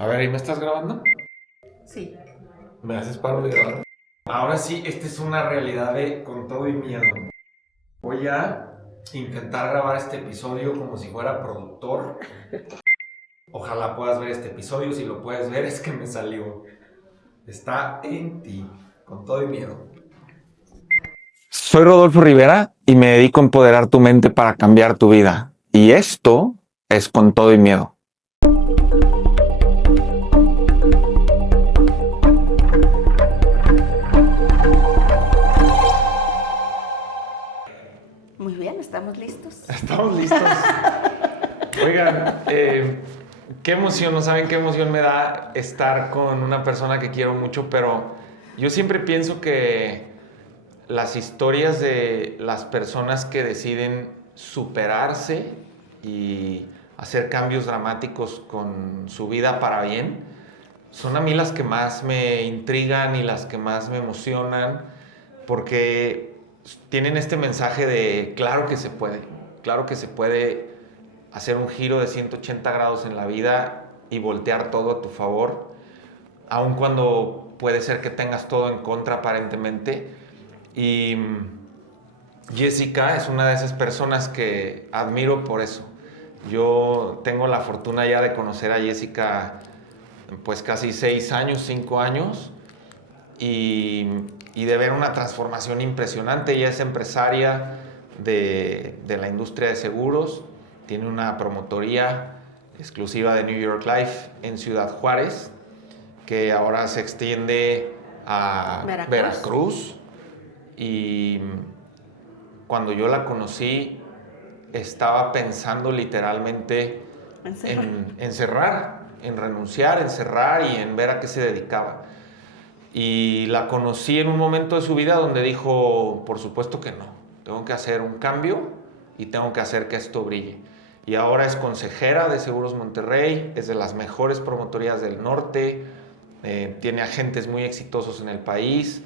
A ver, ¿y me estás grabando? Sí. ¿Me haces paro de grabar? Ahora sí, esta es una realidad de con todo y miedo. Voy a intentar grabar este episodio como si fuera productor. Ojalá puedas ver este episodio. Si lo puedes ver, es que me salió. Está en ti, con todo y miedo. Soy Rodolfo Rivera y me dedico a empoderar tu mente para cambiar tu vida. Y esto es con todo y miedo. Muy bien, estamos listos. Estamos listos. Oigan, qué emoción, no saben qué emoción me da estar con una persona que quiero mucho, pero yo siempre pienso que las historias de las personas que deciden superarse y hacer cambios dramáticos con su vida para bien, son a mí las que más me intrigan y las que más me emocionan, porque tienen este mensaje de claro que se puede hacer un giro de 180 grados en la vida y voltear todo a tu favor, aun cuando puede ser que tengas todo en contra aparentemente. Y Jessica es una de esas personas que admiro por eso. Yo tengo la fortuna ya de conocer a Jessica pues casi 6 años, 5 años, y de ver una transformación impresionante. Ella es empresaria de la industria de seguros, tiene una promotoría exclusiva de New York Life en Ciudad Juárez, que ahora se extiende a Veracruz. Y cuando yo la conocí, estaba pensando literalmente en cerrar, en renunciar, en cerrar y en ver a qué se dedicaba. Y la conocí en un momento de su vida donde dijo, por supuesto que no, tengo que hacer un cambio y tengo que hacer que esto brille. Y ahora es consejera de Seguros Monterrey, es de las mejores promotorías del norte, tiene agentes muy exitosos en el país,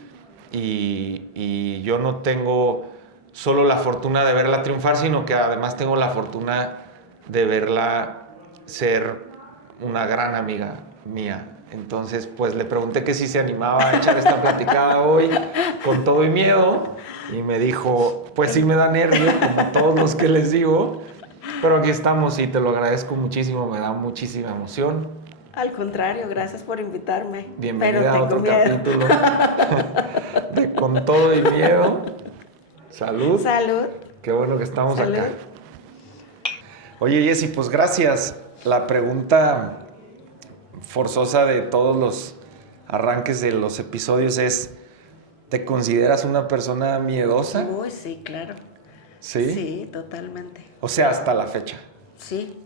y yo no tengo solo la fortuna de verla triunfar, sino que además tengo la fortuna de verla ser una gran amiga mía. Entonces, pues le pregunté que si se animaba a echar esta platicada hoy con todo y miedo, y me dijo, pues sí me da nervio, como todos los que les digo, pero aquí estamos y te lo agradezco muchísimo, me da muchísima emoción. Al contrario, gracias por invitarme. Bienvenida a otro capítulo de Con todo y miedo. Salud. Salud. Qué bueno que estamos Salud. acá. Oye, Jessy, pues gracias. La pregunta forzosa de todos los arranques de los episodios es, ¿te consideras una persona miedosa? Uy, sí, claro. ¿Sí? Sí, totalmente. O sea, hasta la fecha. Sí.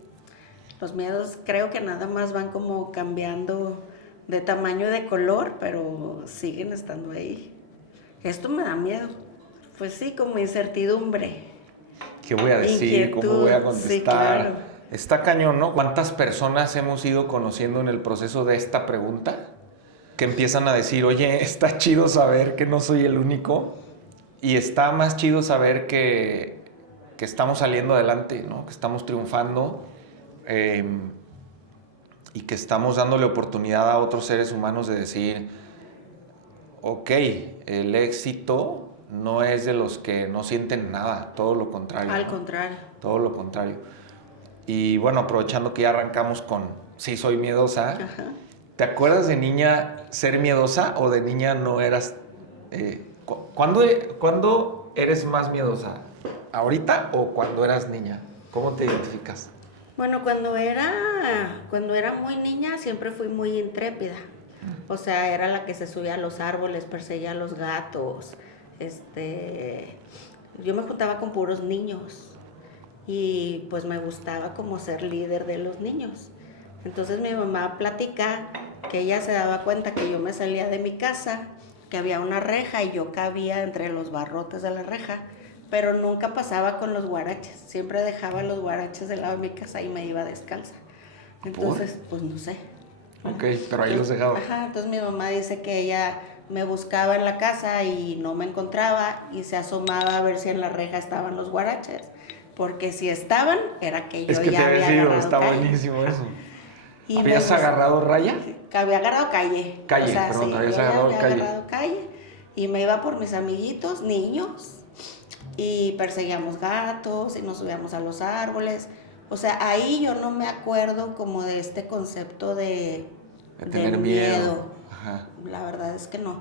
Los miedos creo que nada más van como cambiando de tamaño y de color, pero siguen estando ahí. Esto me da miedo. Pues sí, como incertidumbre. ¿Qué voy a decir? Inquietud. ¿Cómo voy a contestar? Sí, claro. Está cañón, ¿no? ¿Cuántas personas hemos ido conociendo en el proceso de esta pregunta? Que empiezan a decir, oye, está chido saber que no soy el único, y está más chido saber que estamos saliendo adelante, ¿no? Que estamos triunfando, y que estamos dándole oportunidad a otros seres humanos de decir, ok, el éxito no es de los que no sienten nada, todo lo contrario. Al ¿no? contrario. Todo lo contrario. Y bueno, aprovechando que ya arrancamos con sí soy miedosa, Ajá. ¿te acuerdas de niña ser miedosa o de niña no eras? ¿Cuándo eres más miedosa? ¿Ahorita o cuando eras niña? ¿Cómo te identificas? Bueno, cuando era muy niña siempre fui muy intrépida. O sea, era la que se subía a los árboles, perseguía a los gatos. Yo me juntaba con puros niños y pues me gustaba como ser líder de los niños. Entonces mi mamá platica que ella se daba cuenta que yo me salía de mi casa, que había una reja y yo cabía entre los barrotes de la reja, pero nunca pasaba con los guaraches. Siempre dejaba los guaraches del lado de mi casa y me iba descalza. Entonces, pues no sé. Ok, pero ahí los dejaba. Ajá, entonces mi mamá dice que ella me buscaba en la casa y no me encontraba y se asomaba a ver si en la reja estaban los guaraches. Porque si estaban, era que yo Es que ya te había había sido, agarrado está callo. buenísimo eso. Y ¿Habías agarrado raya? Que había agarrado calle. Calle, o sea, perdón, sí, habías yo ya agarrado había calle. agarrado calle. Y me iba por mis amiguitos, niños, y perseguíamos gatos y nos subíamos a los árboles. O sea, ahí yo no me acuerdo como de este concepto de tener miedo. Ajá. La verdad es que no.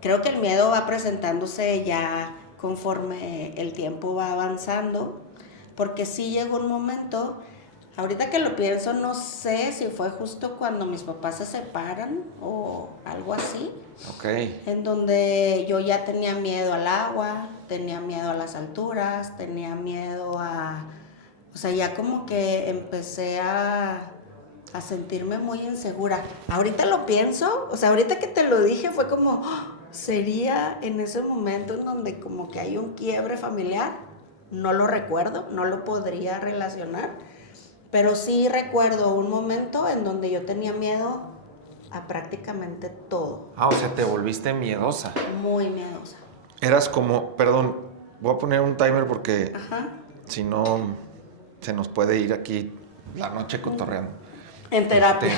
Creo que el miedo va presentándose ya conforme el tiempo va avanzando, porque sí llegó un momento, ahorita que lo pienso, no sé si fue justo cuando mis papás se separan o algo así. Ok. En donde yo ya tenía miedo al agua, tenía miedo a las alturas, tenía miedo a... O sea, ya como que empecé a sentirme muy insegura. Ahorita lo pienso, o sea, ahorita que te lo dije fue como, sería en ese momento en donde como que hay un quiebre familiar. No lo recuerdo, no lo podría relacionar, pero sí recuerdo un momento en donde yo tenía miedo a prácticamente todo. O sea, te volviste miedosa. Muy miedosa. Eras como, perdón, voy a poner un timer porque Ajá. si no se nos puede ir aquí la noche cotorreando. En terapia.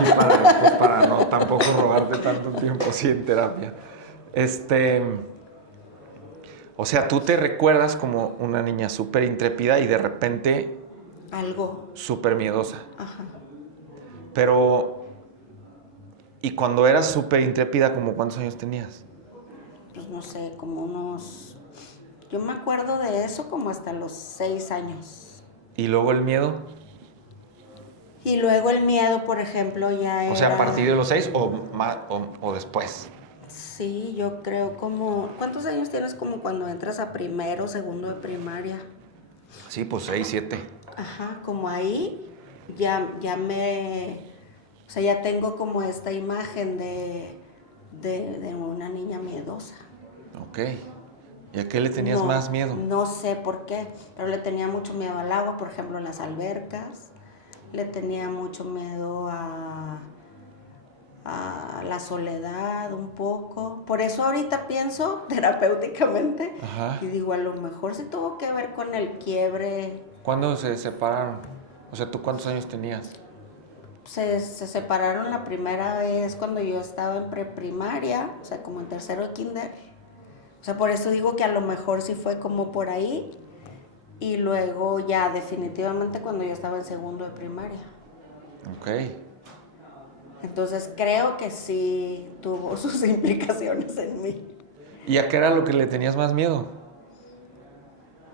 Y para no tampoco robarte tanto tiempo así en terapia. O sea, tú te recuerdas como una niña súper intrépida y de repente... Algo. Súper miedosa. Ajá. Pero... ¿Y cuando eras súper intrépida, como cuántos años tenías? Pues no sé, como unos... Yo me acuerdo de eso como hasta los 6 años. ¿Y luego el miedo? Y luego el miedo, por ejemplo, ya era... O sea, ¿a partir de los 6 o después? Sí, yo creo como... ¿Cuántos años tienes como cuando entras a primero, segundo de primaria? Sí, pues 6, 7. Ajá, como ahí ya me... O sea, ya tengo como esta imagen de una niña miedosa. Ok. ¿Y a qué le tenías más miedo? No sé por qué, pero le tenía mucho miedo al agua, por ejemplo, en las albercas. Le tenía mucho miedo a la soledad un poco. Por eso ahorita pienso terapéuticamente. Ajá. Y digo, a lo mejor sí tuvo que ver con el quiebre. ¿Cuándo se separaron? O sea, ¿tú cuántos años tenías? Se separaron la primera vez cuando yo estaba en preprimaria, o sea, como en tercero de kinder. O sea, por eso digo que a lo mejor sí fue como por ahí. Y luego ya definitivamente cuando yo estaba en segundo de primaria. Ok. Entonces creo que sí tuvo sus implicaciones en mí. ¿Y a qué era lo que le tenías más miedo?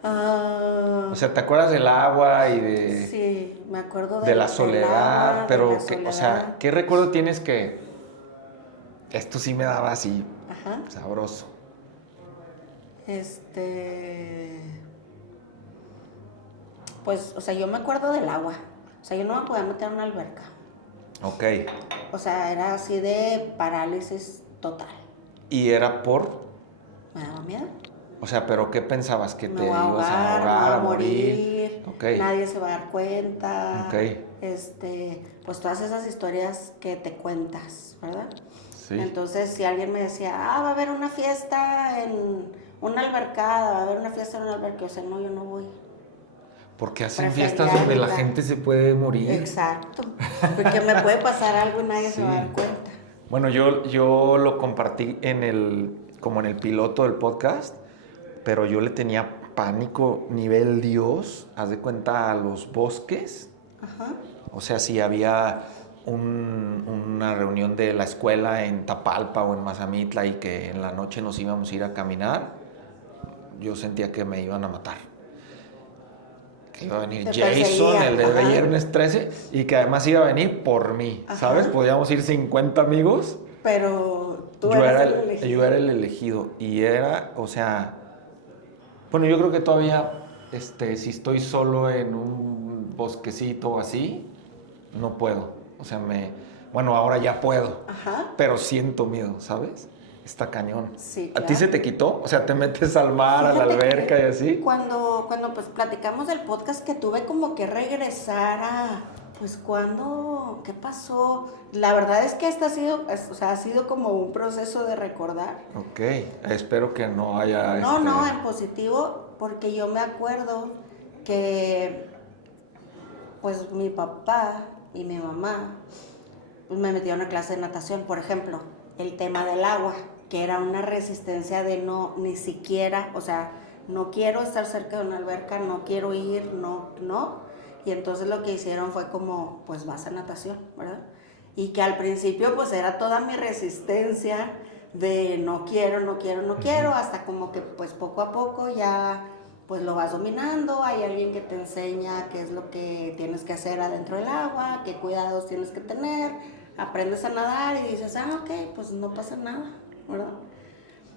O sea, ¿te acuerdas del agua y de... Sí, me acuerdo de la soledad, agua, pero, de la soledad. O sea, ¿qué recuerdo tienes que... Esto sí me daba así, Ajá. sabroso? Pues, o sea, yo me acuerdo del agua. O sea, yo no me podía meter en una alberca. Ok. O sea, era así de parálisis total. ¿Y era por...? Me daba miedo. O sea, ¿pero qué pensabas? ¿Que Me te voy a ibas a ahogar, ahogar, me a voy a morir? morir, Ok. nadie se va a dar cuenta. Ok. Pues todas esas historias que te cuentas, ¿verdad? Sí. Entonces, si alguien me decía, va a haber una fiesta en una albercada, va a haber una fiesta en una alberca, o sea, no, yo no voy. Porque hacen Prefería fiestas donde la evitar. gente se puede morir. Exacto, porque me puede pasar algo y nadie se va a dar cuenta. Bueno, yo lo compartí como en el piloto del podcast, pero yo le tenía pánico nivel Dios, haz de cuenta, a los bosques. Ajá. O sea, si había una reunión de la escuela en Tapalpa o en Mazamitla y que en la noche nos íbamos a ir a caminar, yo sentía que me iban a matar. Que iba a venir Jason, el de Viernes 13, y que además iba a venir por mí, ¿sabes? Podíamos ir 50 amigos. Pero tú eras el elegido. Yo era el elegido. Y era, o sea... Bueno, yo creo que todavía, si estoy solo en un bosquecito o así, no puedo. O sea, bueno, ahora ya puedo. Ajá. Pero siento miedo, ¿sabes? Está cañón. Sí, claro. ¿A ti se te quitó? O sea, ¿te metes al mar, a la alberca y así? Cuando pues platicamos del podcast, que tuve como que regresar a... Pues, ¿qué pasó? La verdad es que ha sido como un proceso de recordar. Ok, espero que no haya... No, en positivo, porque yo me acuerdo que, pues, mi papá y mi mamá, pues me metió a una clase de natación. Por ejemplo, el tema del agua, que era una resistencia de no, ni siquiera, o sea, no quiero estar cerca de una alberca, no quiero ir, no. Y entonces lo que hicieron fue como, pues vas a natación, ¿verdad? Y que al principio pues era toda mi resistencia de no quiero, hasta como que pues poco a poco ya pues lo vas dominando, hay alguien que te enseña qué es lo que tienes que hacer adentro del agua, qué cuidados tienes que tener, aprendes a nadar y dices, ok, pues no pasa nada, ¿verdad?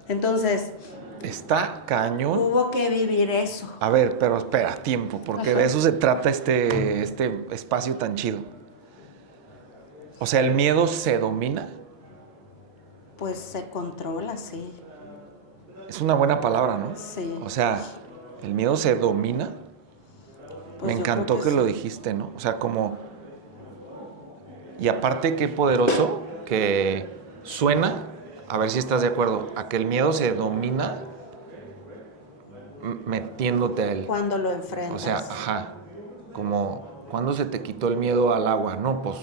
Entonces... Está cañón. Hubo que vivir eso. A ver, pero espera, tiempo, porque de eso se trata este espacio tan chido. O sea, ¿el miedo se domina? Pues se controla, sí. Es una buena palabra, ¿no? Sí. O sea, ¿el miedo se domina? Pues me encantó que sí. lo dijiste, ¿no? O sea, como... Y aparte, qué poderoso que suena, a ver si estás de acuerdo, a que el miedo se domina metiéndote a él. Cuando lo enfrentas. O sea, ajá, como, ¿cuándo se te quitó el miedo al agua? No, pues...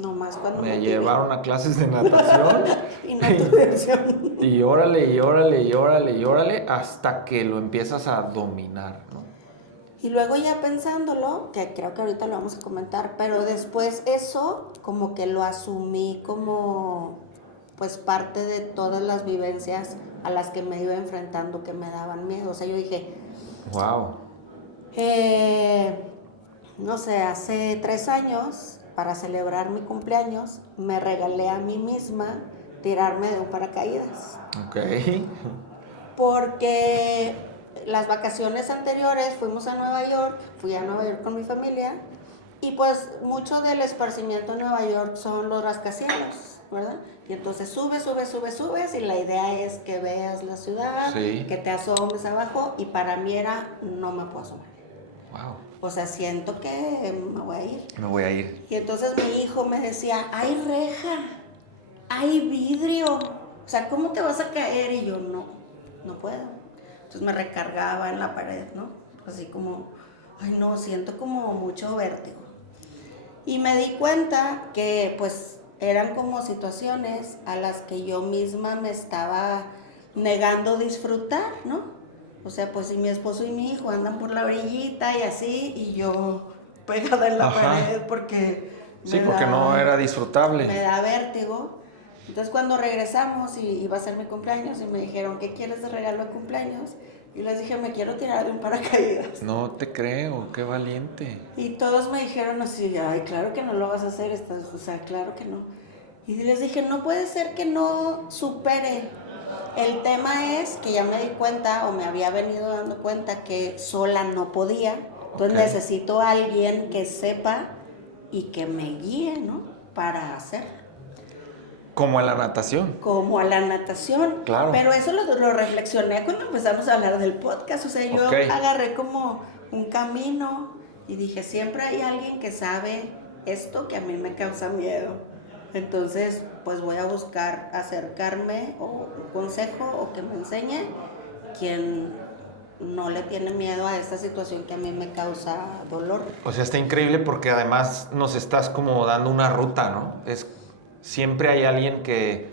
No más cuando me llevaron a clases de natación. Y natación. Y órale, hasta que lo empiezas a dominar, ¿no? Y luego ya pensándolo, que creo que ahorita lo vamos a comentar, pero después eso como que lo asumí como pues parte de todas las vivencias a las que me iba enfrentando que me daban miedo. O sea, yo dije... Wow. No sé, hace 3 años, para celebrar mi cumpleaños, me regalé a mí misma tirarme de un paracaídas. Ok. Porque las vacaciones anteriores fuimos a Nueva York, fui a Nueva York con mi familia, y pues mucho del esparcimiento en Nueva York son los rascacielos, ¿verdad? Y entonces subes, y la idea es que veas la ciudad, sí, que te asomes abajo, y para mí era, no me puedo asomar. Wow. O sea, siento que me voy a ir. Me voy a ir. Y entonces mi hijo me decía, hay reja, hay vidrio, o sea, ¿cómo te vas a caer? Y yo, no puedo. Entonces me recargaba en la pared, ¿no? Así como, ay no, siento como mucho vértigo. Y me di cuenta que pues eran como situaciones a las que yo misma me estaba negando disfrutar, ¿no? O sea, pues si mi esposo y mi hijo andan por la orillita y así, y yo pegada en la pared porque... Sí, porque no era disfrutable. Me da vértigo. Entonces cuando regresamos y iba a ser mi cumpleaños y me dijeron, ¿qué quieres de regalo de cumpleaños? Y les dije, me quiero tirar de un paracaídas. No te creo, qué valiente. Y todos me dijeron así, ay, claro que no lo vas a hacer, o sea, claro que no. Y les dije, no puede ser que no supere. El tema es que ya me di cuenta, o me había venido dando cuenta, que sola no podía. Entonces necesito a alguien que sepa y que me guíe, ¿no? Para hacer. Como a la natación. Como a la natación. Claro. Pero eso lo reflexioné cuando empezamos a hablar del podcast. O sea, yo agarré como un camino y dije, siempre hay alguien que sabe esto que a mí me causa miedo. Entonces, pues voy a buscar acercarme o un consejo o que me enseñe quien no le tiene miedo a esta situación que a mí me causa dolor. O sea, está increíble porque además nos estás como dando una ruta, ¿no? Siempre hay alguien que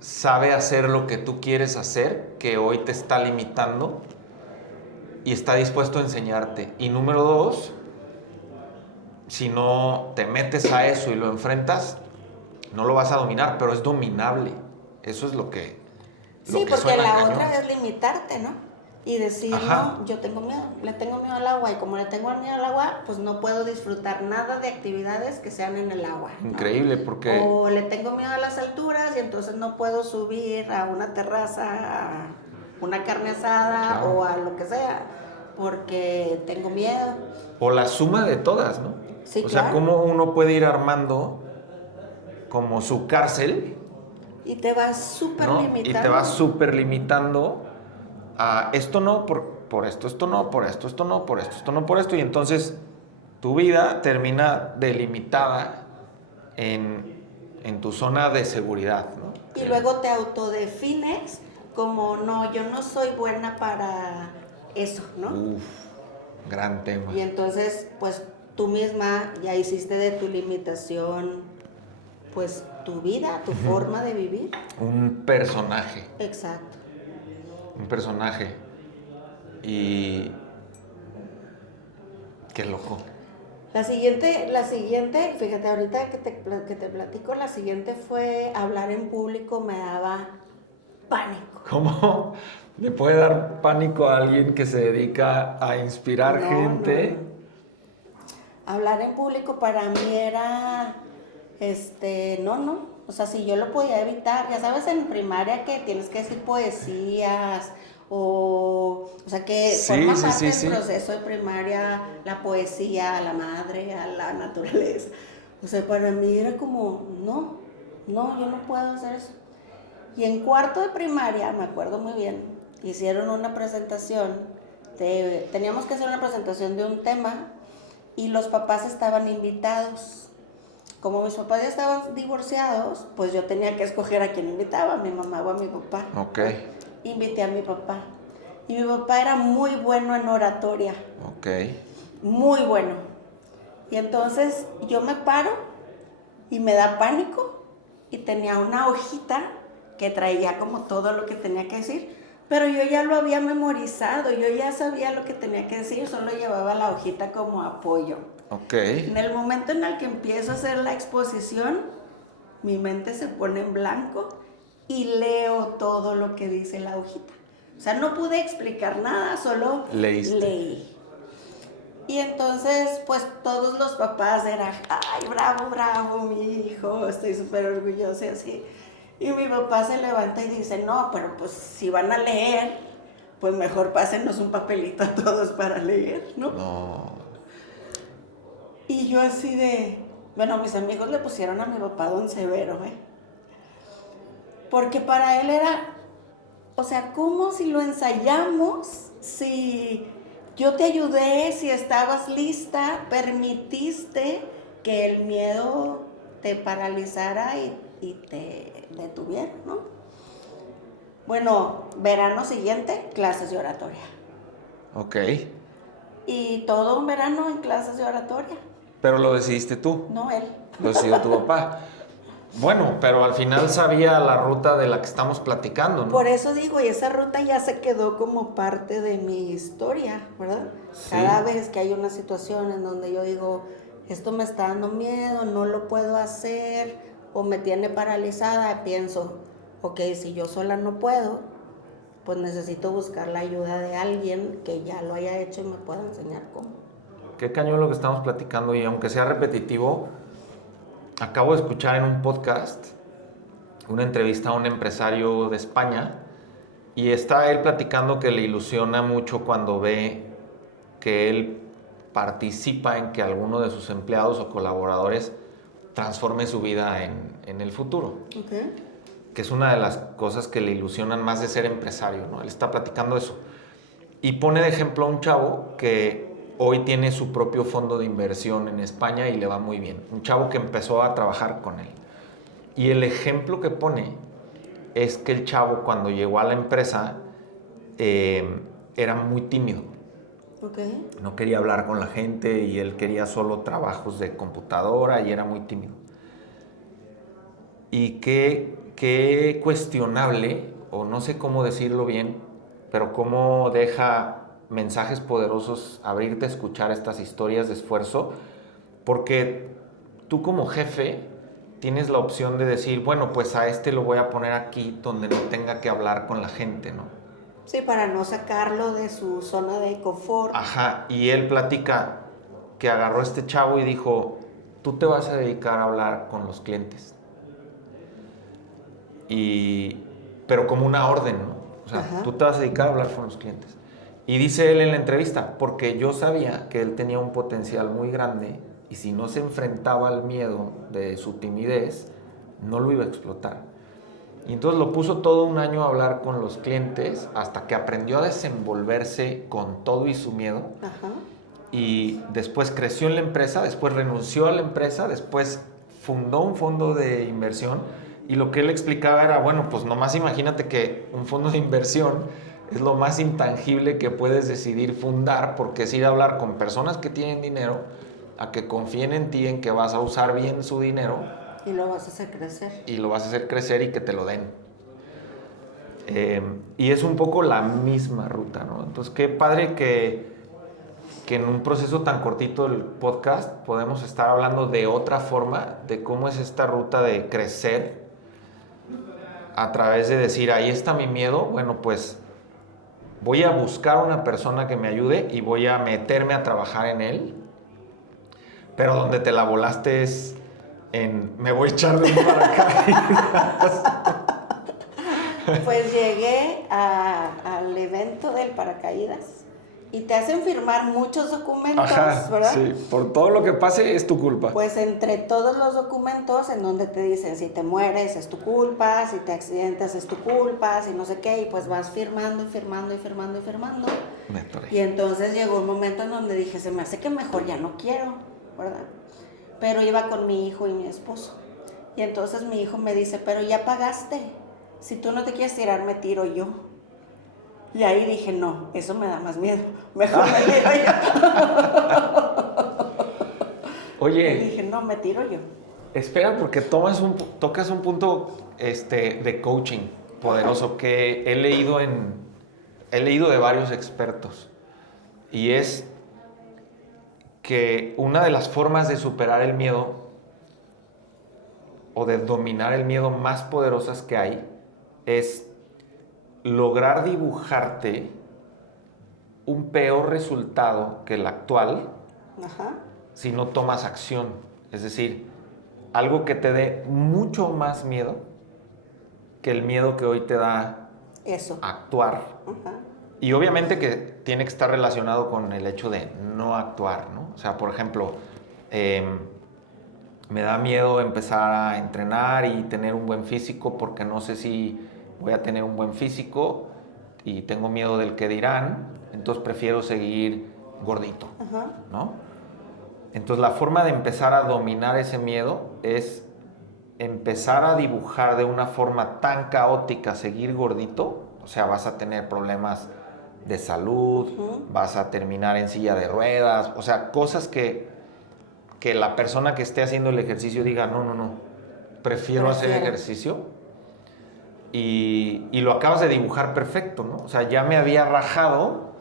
sabe hacer lo que tú quieres hacer, que hoy te está limitando y está dispuesto a enseñarte. Y número 2, si no te metes a eso y lo enfrentas, no lo vas a dominar, pero es dominable. Eso es lo que sí, porque la otra es limitarte, ¿no? Y decir, no, yo tengo miedo, le tengo miedo al agua, y como le tengo miedo al agua, pues no puedo disfrutar nada de actividades que sean en el agua, ¿no? Increíble, porque... O le tengo miedo a las alturas y entonces no puedo subir a una terraza, a una carne asada, claro, o a lo que sea, porque tengo miedo. O la suma de todas, ¿no? Sí, o sea, cómo uno puede ir armando como su cárcel. Y te vas súper limitando. Y te vas súper limitando a esto no, por esto, esto no, por esto, esto no, por esto, esto no, por esto. Y entonces tu vida termina delimitada en tu zona de seguridad, ¿no? Y luego te autodefines como, no, yo no soy buena para eso, ¿no? Uf, gran tema. Y entonces, pues, tú misma ya hiciste de tu limitación, pues tu vida, tu forma de vivir. Un personaje. Exacto. Un personaje. Y... qué loco. La siguiente, fíjate, ahorita que te platico, la siguiente fue hablar en público, me daba pánico. ¿Cómo le puede dar pánico a alguien que se dedica a inspirar gente? No. Hablar en público para mí era, no. O sea, si yo lo podía evitar, ya sabes, en primaria que tienes que decir poesías, o sea, que forma parte del proceso de primaria, la poesía, a la madre, a la naturaleza. O sea, para mí era como, no, yo no puedo hacer eso. Y en cuarto de primaria, me acuerdo muy bien, hicieron una presentación, teníamos que hacer una presentación de un tema y los papás estaban invitados. Como mis papás ya estaban divorciados, pues yo tenía que escoger a quién invitaba, a mi mamá o a mi papá. Ok. Invité a mi papá. Y mi papá era muy bueno en oratoria. Ok. Muy bueno. Y entonces yo me paro y me da pánico y tenía una hojita que traía como todo lo que tenía que decir, pero yo ya lo había memorizado, yo ya sabía lo que tenía que decir, solo llevaba la hojita como apoyo. Ok. En el momento en el que empiezo a hacer la exposición, mi mente se pone en blanco y leo todo lo que dice la hojita. O sea, no pude explicar nada, solo leí. Y entonces, pues todos los papás eran, ay, bravo, mi hijo, estoy súper orgullosa y así. Y mi papá se levanta y dice, no, pero pues si van a leer, pues mejor pásenos un papelito a todos para leer, ¿no? No. Y yo así de, bueno, mis amigos le pusieron a mi papá Don Severo, porque para él era, o sea, ¿cómo si lo ensayamos? Si yo te ayudé, si estabas lista, permitiste que el miedo te paralizara y te detuviera, ¿no? Bueno, verano siguiente, clases de oratoria. Ok. Y todo un verano en clases de oratoria. ¿Pero lo decidiste tú? No, él. Lo decidió tu papá. Bueno, pero al final sabía la ruta de la que estamos platicando, ¿no? Por eso digo, y esa ruta ya se quedó como parte de mi historia, ¿verdad? Sí. Cada vez que hay una situación en donde yo digo, esto me está dando miedo, no lo puedo hacer, o me tiene paralizada, pienso, ok, si yo sola no puedo, pues necesito buscar la ayuda de alguien que ya lo haya hecho y me pueda enseñar cómo. Qué cañón lo que estamos platicando, y aunque sea repetitivo, acabo de escuchar en un podcast una entrevista a un empresario de España y está él platicando que le ilusiona mucho cuando ve que él participa en que alguno de sus empleados o colaboradores transforme su vida en el futuro. Okay. Que es una de las cosas que le ilusionan más de ser empresario, ¿no? Él está platicando eso. Y pone de ejemplo a un chavo que hoy tiene su propio fondo de inversión en España y le va muy bien. Un chavo que empezó a trabajar con él. Y el ejemplo que pone es que el chavo cuando llegó a la empresa era muy tímido. Okay. No quería hablar con la gente y él quería solo trabajos de computadora y era muy tímido. Y qué cuestionable, o no sé cómo decirlo bien, pero cómo deja mensajes poderosos abrirte a escuchar estas historias de esfuerzo, porque tú como jefe tienes la opción de decir, bueno, pues a este lo voy a poner aquí donde no tenga que hablar con la gente, ¿no? Sí, para no sacarlo de su zona de confort. Ajá, y él platica que agarró a este chavo y dijo, tú te vas a dedicar a hablar con los clientes. Pero como una orden, ¿no? O sea, Ajá. Tú te vas a dedicar a hablar con los clientes. Y dice él en la entrevista, porque yo sabía que él tenía un potencial muy grande y si no se enfrentaba al miedo de su timidez, no lo iba a explotar. Y entonces lo puso todo un año a hablar con los clientes hasta que aprendió a desenvolverse con todo y su miedo. Ajá. Y después creció en la empresa, después renunció a la empresa, después fundó un fondo de inversión. Y lo que él explicaba era, bueno, pues nomás imagínate que un fondo de inversión es lo más intangible que puedes decidir fundar, porque es ir a hablar con personas que tienen dinero a que confíen en ti, en que vas a usar bien su dinero. Y lo vas a hacer crecer. Y lo vas a hacer crecer y que te lo den. Y es un poco la misma ruta, ¿no? Entonces, qué padre que en un proceso tan cortito del podcast podemos estar hablando de otra forma, de cómo es esta ruta de crecer a través de decir, ahí está mi miedo, bueno, pues voy a buscar una persona que me ayude y voy a meterme a trabajar en él, pero donde te la volaste es en, me voy a echar de un paracaídas. Pues llegué al evento del paracaídas y te hacen firmar muchos documentos, Ajá, ¿verdad? sí, por todo lo que pase es tu culpa. Pues entre todos los documentos en donde te dicen si te mueres es tu culpa, si te accidentas es tu culpa, si no sé qué, y pues vas firmando y firmando y firmando y firmando. Me atoré. Y entonces llegó un momento en donde dije, se me hace que mejor ya no quiero, ¿verdad? Pero iba con mi hijo y mi esposo. Y entonces mi hijo me dice, pero ya pagaste. Si tú no te quieres tirar, me tiro yo. Y ahí dije, no, eso me da más miedo. Mejor me tiro yo. Oye, Y dije, no, me tiro yo. espera, porque tocas un punto de coaching poderoso que he leído de varios expertos. Y es que una de las formas de superar el miedo o de dominar el miedo más poderosas que hay es lograr dibujarte un peor resultado que el actual Ajá. si no tomas acción. Es decir, algo que te dé mucho más miedo que el miedo que hoy te da Eso. actuar. Ajá. Y obviamente que tiene que estar relacionado con el hecho de no actuar, ¿no? O sea, por ejemplo, me da miedo empezar a entrenar y tener un buen físico porque no sé si voy a tener un buen físico y tengo miedo del que dirán, entonces prefiero seguir gordito, Ajá. ¿no? Entonces la forma de empezar a dominar ese miedo es empezar a dibujar de una forma tan caótica seguir gordito, o sea, vas a tener problemas de salud, vas a terminar en silla de ruedas, o sea, cosas que la persona que esté haciendo el ejercicio diga, no, prefiero hacer ejercicio. Y lo acabas de dibujar perfecto, ¿no? O sea, ya me había rajado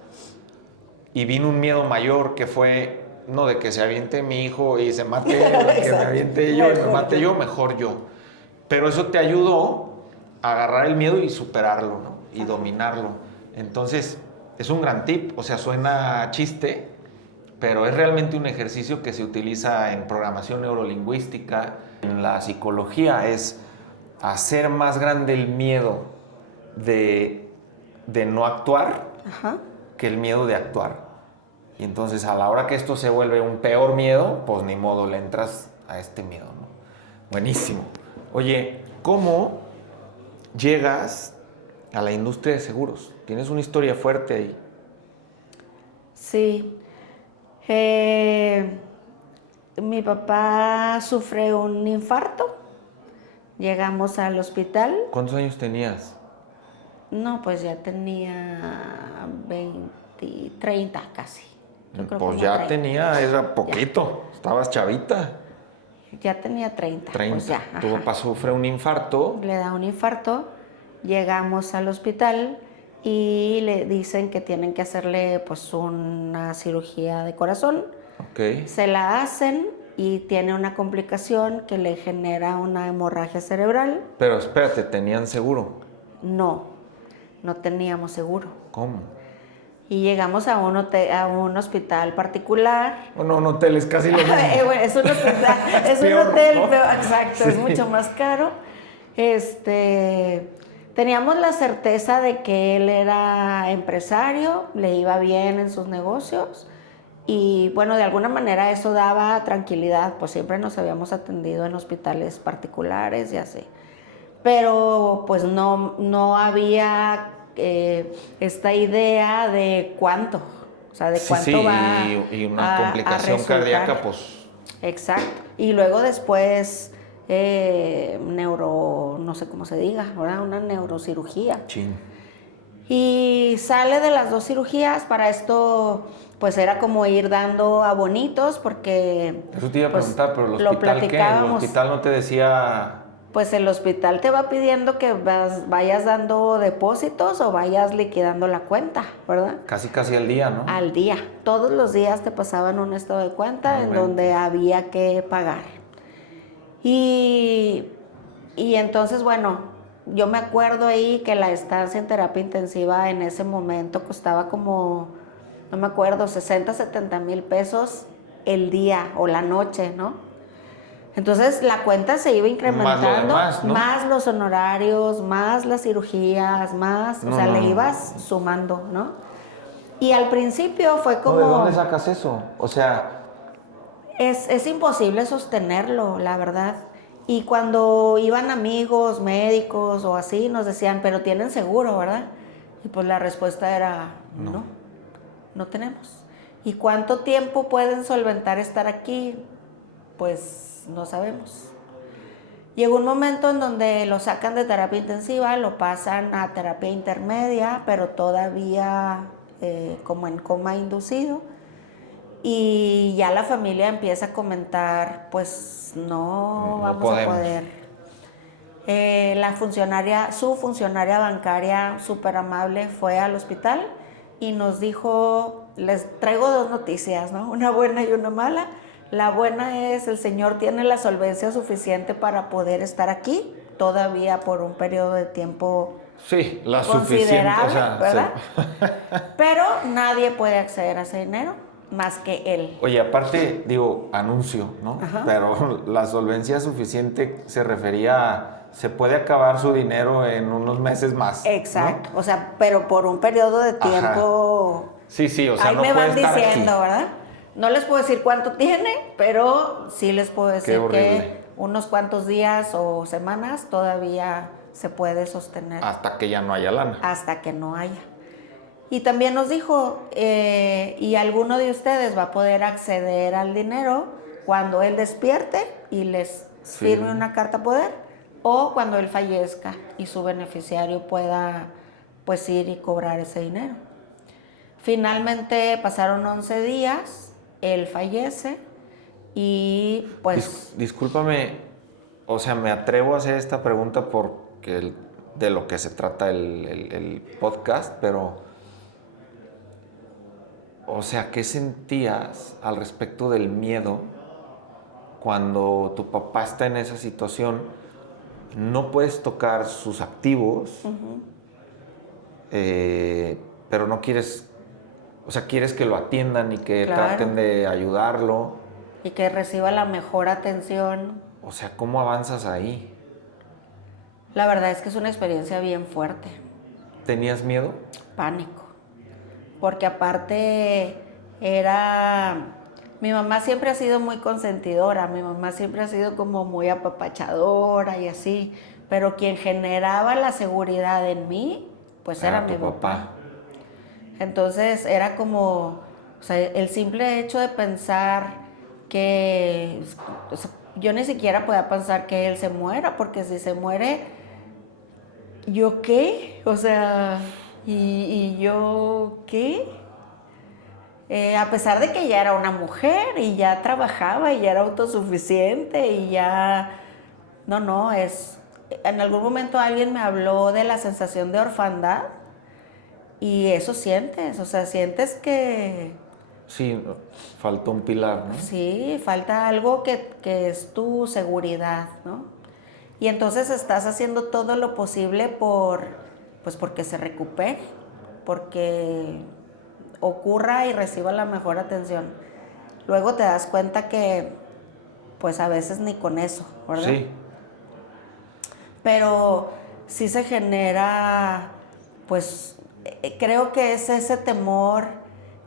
y vino un miedo mayor que fue, no de que se aviente mi hijo y se mate, de que me aviente yo y me mate yo, mejor yo. Pero eso te ayudó a agarrar el miedo y superarlo, ¿no? Y dominarlo. Entonces, es un gran tip, o sea, suena chiste, pero es realmente un ejercicio que se utiliza en programación neurolingüística, en la psicología, es hacer más grande el miedo de no actuar Ajá. que el miedo de actuar. Y entonces a la hora que esto se vuelve un peor miedo, pues ni modo, le entras a este miedo, ¿no? Buenísimo. Oye, ¿cómo llegas a la industria de seguros? Tienes una historia fuerte ahí. Sí. Mi papá sufre un infarto. Llegamos al hospital. ¿Cuántos años tenías? No, pues ya tenía 20, 30 casi. Yo creo Pues como ya 30. tenía, era poquito, estabas chavita. Ya tenía 30. 30. Pues ya, Tu ajá. papá sufre un infarto. Le da un infarto. Llegamos al hospital y le dicen que tienen que hacerle pues una cirugía de corazón. Ok. Se la hacen y tiene una complicación que le genera una hemorragia cerebral. Pero espérate, ¿tenían seguro? No teníamos seguro. ¿Cómo? Y llegamos a un hospital particular. Bueno, un hotel es casi lo mismo. Bueno, es un hospital, es peor, un hotel, ¿no? pero, exacto, Sí. es mucho más caro. Teníamos la certeza de que él era empresario, le iba bien en sus negocios y bueno, de alguna manera eso daba tranquilidad, pues siempre nos habíamos atendido en hospitales particulares y así. Pero pues no había esta idea de cuánto, o sea, de cuánto va y una a complicación resultar. cardíaca, pues... Exacto. Y luego después, no sé cómo se diga, ¿verdad? Una neurocirugía. Chin. Y sale de las 2 cirugías. Para esto, pues era como ir dando abonitos porque... Eso te iba a pues, preguntar, pero el lo hospital, ¿qué? ¿El platicábamos. hospital no te decía...? Pues el hospital te va pidiendo que vayas dando depósitos o vayas liquidando la cuenta, ¿verdad? Casi al día, ¿no? Al día. Todos los días te pasaban un estado de cuenta No en inventes. donde había que pagar. Y entonces, bueno, yo me acuerdo ahí que la estancia en terapia intensiva en ese momento costaba como, no me acuerdo, 60, 70 mil pesos el día o la noche, ¿no? Entonces la cuenta se iba incrementando, Más lo demás, ¿no? más los honorarios, más las cirugías, más, o sea, le ibas sumando, ¿no? Y al principio fue como... ¿De dónde sacas eso? O sea... Es imposible sostenerlo, la verdad. Y cuando iban amigos, médicos o así, nos decían, pero tienen seguro, ¿verdad? Y pues la respuesta era, no tenemos. ¿Y cuánto tiempo pueden solventar estar aquí? Pues no sabemos. Llegó un momento en donde lo sacan de terapia intensiva, lo pasan a terapia intermedia, pero todavía como en coma inducido. Y ya la familia empieza a comentar, pues no vamos podemos. a poder. Su funcionaria bancaria súper amable fue al hospital y nos dijo, les traigo 2 noticias, ¿no? Una buena y una mala. La buena es, el señor tiene la solvencia suficiente para poder estar aquí, todavía por un periodo de tiempo Sí, la suficiente, considerable, o sea, ¿verdad? sí. Pero nadie puede acceder a ese dinero más que él. Oye, aparte, digo, anuncio, ¿no? Ajá. Pero la solvencia suficiente se refería a, se puede acabar su dinero en unos meses más, ¿no? Exacto, o sea, pero por un periodo de tiempo... Sí, o sea, ahí no me puede van estar diciendo, aquí. ¿verdad? No les puedo decir cuánto tiene, pero sí les puedo decir horrible. que unos cuantos días o semanas todavía se puede sostener. Hasta que ya no haya lana. Hasta que no haya. Y también nos dijo, y alguno de ustedes va a poder acceder al dinero cuando él despierte y les firme una carta poder, o cuando él fallezca y su beneficiario pueda pues ir y cobrar ese dinero. Finalmente pasaron 11 días, él fallece y pues... Discúlpame, o sea, me atrevo a hacer esta pregunta porque de lo que se trata el podcast, pero, o sea, ¿qué sentías al respecto del miedo cuando tu papá está en esa situación? No puedes tocar sus activos, pero no quieres, o sea, quieres que lo atiendan y que Claro. traten de ayudarlo. Y que reciba la mejor atención. O sea, ¿cómo avanzas ahí? La verdad es que es una experiencia bien fuerte. ¿Tenías miedo? Pánico. Porque aparte mi mamá siempre ha sido muy consentidora, mi mamá siempre ha sido como muy apapachadora y así, pero quien generaba la seguridad en mí, pues era mi papá. Entonces era como, o sea, el simple hecho de pensar que, o sea, yo ni siquiera podía pensar que él se muera, porque si se muere, ¿yo qué? O sea, ¿y yo qué? A pesar de que ya era una mujer y ya trabajaba y ya era autosuficiente y ya... No, en algún momento alguien me habló de la sensación de orfandad y eso sientes, o sea, sientes que... Sí, faltó un pilar, ¿no? Sí, falta algo que es tu seguridad, ¿no? Y entonces estás haciendo todo lo posible porque se recupere, porque ocurra y reciba la mejor atención. Luego te das cuenta que, pues a veces ni con eso, ¿verdad? Sí. Pero sí se genera, pues creo que es ese temor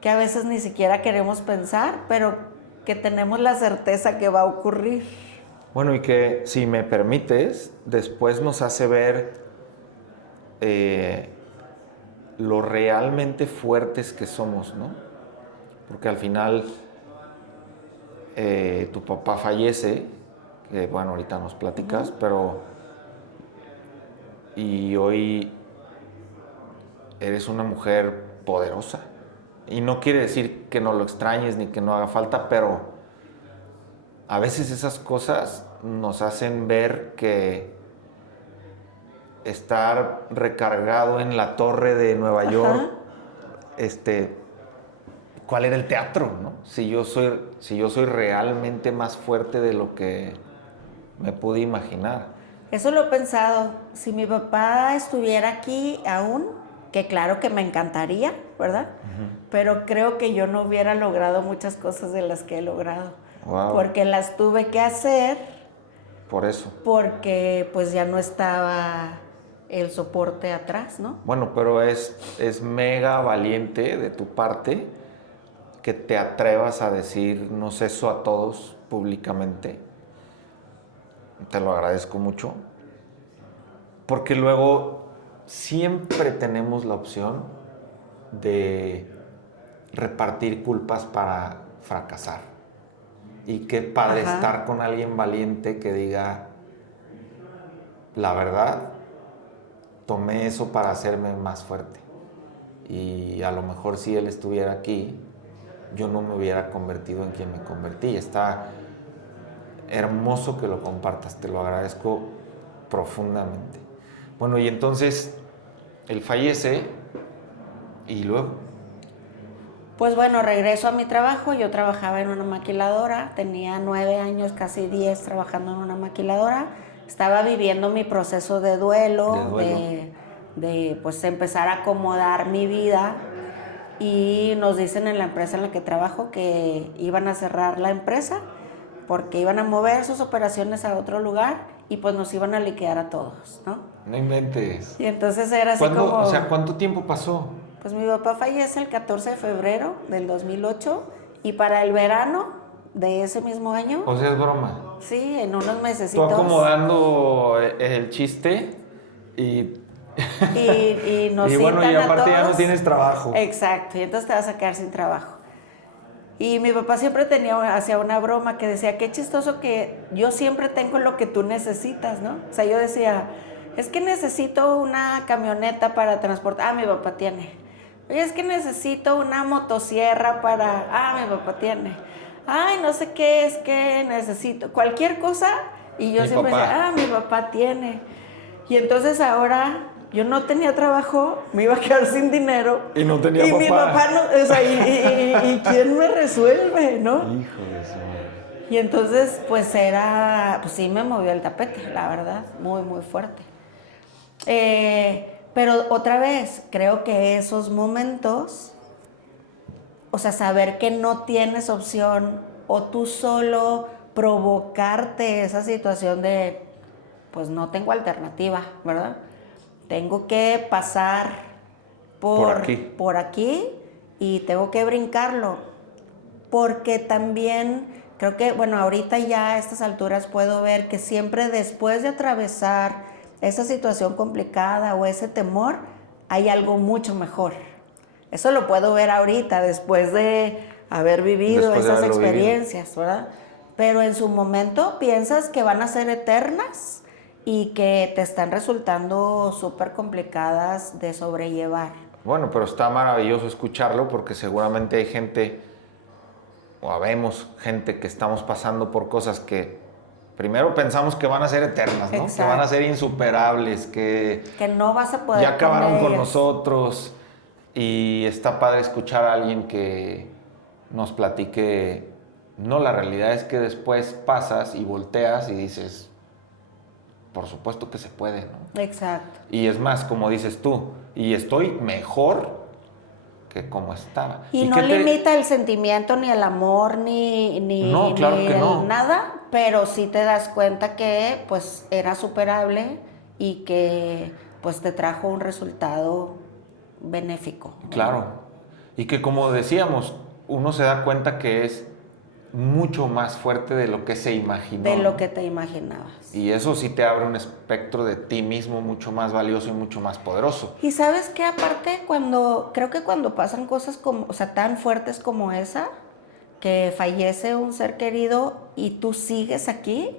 que a veces ni siquiera queremos pensar, pero que tenemos la certeza que va a ocurrir. Bueno, y que, si me permites, después nos hace ver lo realmente fuertes que somos, ¿no? Porque al final tu papá fallece, que bueno, ahorita nos platicas, pero... Y hoy eres una mujer poderosa. Y no quiere decir que no lo extrañes ni que no haga falta, pero a veces esas cosas nos hacen ver que estar recargado en la torre de Nueva York, ¿cuál era el teatro, no? Si yo soy realmente más fuerte de lo que me pude imaginar. Eso lo he pensado. Si mi papá estuviera aquí aún, que claro que me encantaría, ¿verdad? Pero creo que yo no hubiera logrado muchas cosas de las que he logrado. Wow. Porque las tuve que hacer. Por eso. Porque pues ya no estaba el soporte atrás, ¿no? Bueno, pero es mega valiente de tu parte que te atrevas a decirnos eso a todos públicamente. Te lo agradezco mucho. Porque luego siempre tenemos la opción de repartir culpas para fracasar. Y qué padre estar con alguien valiente que diga, la verdad, tomé eso para hacerme más fuerte. Y a lo mejor si él estuviera aquí, yo no me hubiera convertido en quien me convertí. Está hermoso que lo compartas, te lo agradezco profundamente. Bueno, y entonces él fallece y luego... Pues bueno, regreso a mi trabajo. Yo trabajaba en una maquiladora, tenía 9 años, casi 10 trabajando en una maquiladora. Estaba viviendo mi proceso de duelo. De pues empezar a acomodar mi vida. Y nos dicen en la empresa en la que trabajo que iban a cerrar la empresa porque iban a mover sus operaciones a otro lugar y pues nos iban a liquidar a todos, ¿no? No inventes. Y entonces era así como... O sea, ¿cuánto tiempo pasó? Pues mi papá fallece el 14 de febrero del 2008 y para el verano de ese mismo año... O sea, es broma. Sí, en unos mesecitos. Tú acomodando el chiste y nos y bueno, y aparte ya no tienes trabajo. Exacto, y entonces te vas a quedar sin trabajo. Y mi papá siempre hacía una broma que decía, qué chistoso que yo siempre tengo lo que tú necesitas, ¿no? O sea, yo decía, es que necesito una camioneta para transportar. Mi papá tiene. Oye, es que necesito una motosierra para... mi papá tiene. Ay, no sé qué, es que necesito cualquier cosa. Y yo siempre decía, mi papá tiene. Y entonces ahora yo no tenía trabajo, me iba a quedar sin dinero. Y no tenía y papá. Mi papá no, o sea, y ¿quién me resuelve, no? Hijo de su madre. Y entonces, pues sí me movió el tapete, la verdad, muy, muy fuerte. Pero otra vez, creo que esos momentos, o sea, saber que no tienes opción o tú solo provocarte esa situación de, pues no tengo alternativa, ¿verdad? Tengo que pasar por aquí y tengo que brincarlo. Porque también creo que, bueno, ahorita ya a estas alturas puedo ver que siempre después de atravesar esa situación complicada o ese temor, hay algo mucho mejor. Eso lo puedo ver ahorita, después de haber vivido esas experiencias, ¿verdad? Pero en su momento piensas que van a ser eternas y que te están resultando súper complicadas de sobrellevar. Bueno, pero está maravilloso escucharlo porque seguramente hay gente, o habemos gente que estamos pasando por cosas que primero pensamos que van a ser eternas, ¿no? Exacto. Que van a ser insuperables, que no vas a poder ya acabaron con nosotros. Y está padre escuchar a alguien que nos platique, no, la realidad es que después pasas y volteas y dices, por supuesto que se puede, ¿no? Exacto. Y es más, como dices tú, y estoy mejor que como estaba. Y no limita el sentimiento, ni el amor, ni no, claro que no. Nada, pero sí te das cuenta que pues era superable y que pues te trajo un resultado benéfico. Claro. Y que como decíamos, uno se da cuenta que es mucho más fuerte de lo que se imaginó. De lo que te imaginabas. Y eso sí te abre un espectro de ti mismo mucho más valioso y mucho más poderoso. Y sabes qué, aparte, creo que cuando pasan cosas como, o sea, tan fuertes como esa, que fallece un ser querido y tú sigues aquí,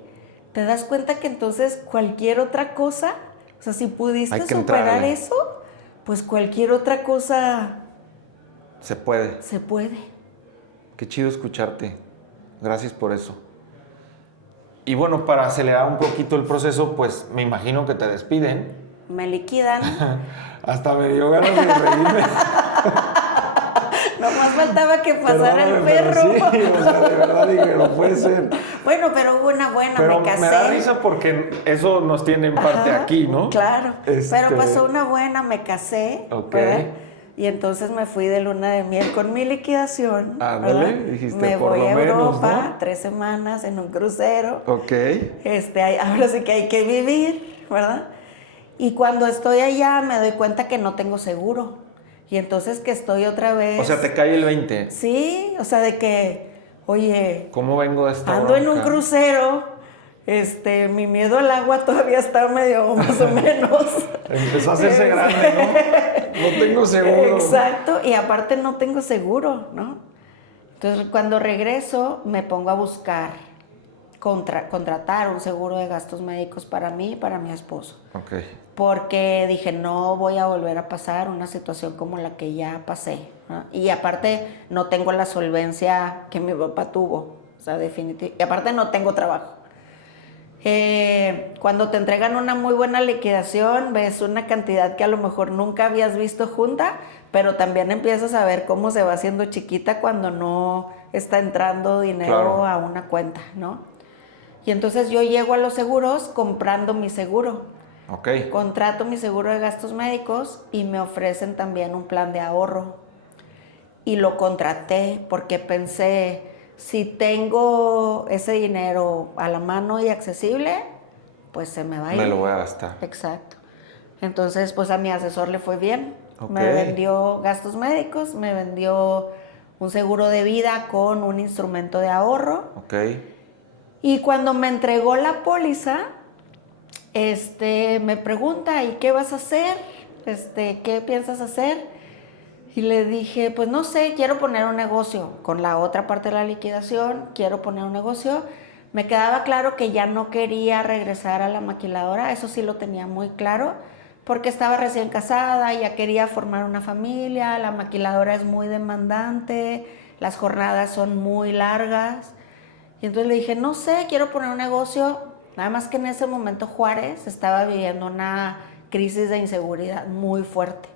te das cuenta que entonces cualquier otra cosa, o sea, si pudiste superar eso, pues cualquier otra cosa Se puede. se puede. Qué chido escucharte. Gracias por eso. Y bueno, para acelerar un poquito el proceso, pues me imagino que te despiden. Me liquidan. Hasta me dio ganas de reírme. Nomás faltaba que pasara el perro. Sí, o sea, de verdad dije, no puede ser. Bueno, pero hubo una buena, Pero me casé. me da risa porque eso nos tiene en parte aquí, ¿no? Claro, pero pasó una buena, me casé, Ok. ¿verdad? Y entonces me fui de luna de miel con mi liquidación. Ándale, ¿verdad? dijiste, me por voy lo a menos, Europa, ¿no? 3 semanas en un crucero. Ok. Ahora sí que hay que vivir, ¿verdad? Y cuando estoy allá me doy cuenta que no tengo seguro. Y entonces que estoy otra vez... O sea, te cae el 20. Sí, o sea, de que, oye, ¿Cómo vengo de esta ando en un bronca? crucero, mi miedo al agua todavía está medio más o menos. Empezó a hacerse grande, ¿no? No tengo seguro. Exacto, y aparte no tengo seguro, ¿no? Entonces cuando regreso me pongo a buscar contratar un seguro de gastos médicos para mí y para mi esposo. Ok. Porque dije, no voy a volver a pasar una situación como la que ya pasé, ¿no? Y aparte no tengo la solvencia que mi papá tuvo, o sea, definitivamente. Y aparte no tengo trabajo. Cuando te entregan una muy buena liquidación, ves una cantidad que a lo mejor nunca habías visto junta, pero también empiezas a ver cómo se va haciendo chiquita cuando no está entrando dinero Claro. a una cuenta, ¿no? Y entonces yo llego a los seguros comprando mi seguro. Ok. Contrato mi seguro de gastos médicos y me ofrecen también un plan de ahorro. Y lo contraté porque pensé, si tengo ese dinero a la mano y accesible, pues se me va a ir. Me lo voy a gastar. Exacto. Entonces, pues a mi asesor le fue bien. Ok. Me vendió gastos médicos, me vendió un seguro de vida con un instrumento de ahorro. Ok. Y cuando me entregó la póliza, me pregunta, ¿y qué vas a hacer? ¿Qué piensas hacer? Y le dije, pues no sé, quiero poner un negocio. Con la otra parte de la liquidación, quiero poner un negocio. Me quedaba claro que ya no quería regresar a la maquiladora, eso sí lo tenía muy claro, porque estaba recién casada, ya quería formar una familia, la maquiladora es muy demandante, las jornadas son muy largas. Y entonces le dije, no sé, quiero poner un negocio. Nada más que en ese momento Juárez estaba viviendo una crisis de inseguridad muy fuerte.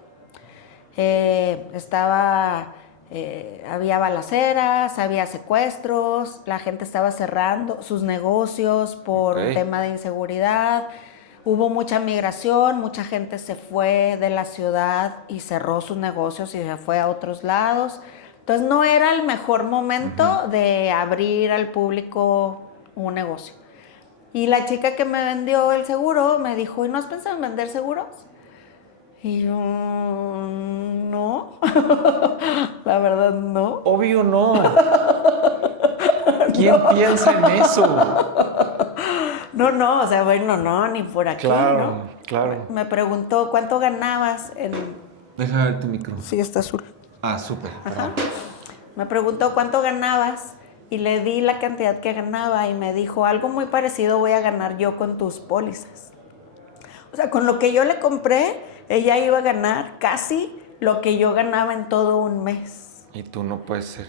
Había balaceras, había secuestros, la gente estaba cerrando sus negocios por un tema de inseguridad. Hubo mucha migración, mucha gente se fue de la ciudad y cerró sus negocios y se fue a otros lados. Entonces no era el mejor momento de abrir al público un negocio. Y la chica que me vendió el seguro me dijo, ¿y no has pensado en vender seguros? Y yo, no, la verdad no. Obvio no. ¿Quién piensa en eso? No, o sea, bueno, no, ni por aquí, Claro, ¿no? claro. Me preguntó, ¿cuánto ganabas en...? Deja ver tu micrófono. Sí, está azul. Ah, súper. Ajá. Me preguntó cuánto ganabas y le di la cantidad que ganaba y me dijo, algo muy parecido voy a ganar yo con tus pólizas. O sea, con lo que yo le compré, ella iba a ganar casi lo que yo ganaba en todo un mes. Y tú no puedes ser.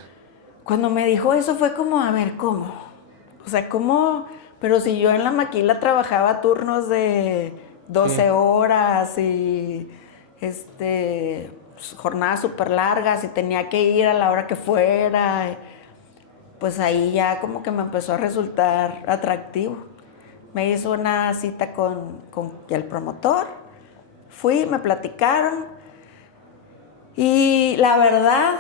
Cuando me dijo eso fue como, a ver, ¿cómo? O sea, ¿cómo? Pero si yo en la maquila trabajaba turnos de 12 horas y jornadas súper largas y tenía que ir a la hora que fuera, pues ahí ya como que me empezó a resultar atractivo. Me hizo una cita con el promotor, fui, me platicaron y la verdad,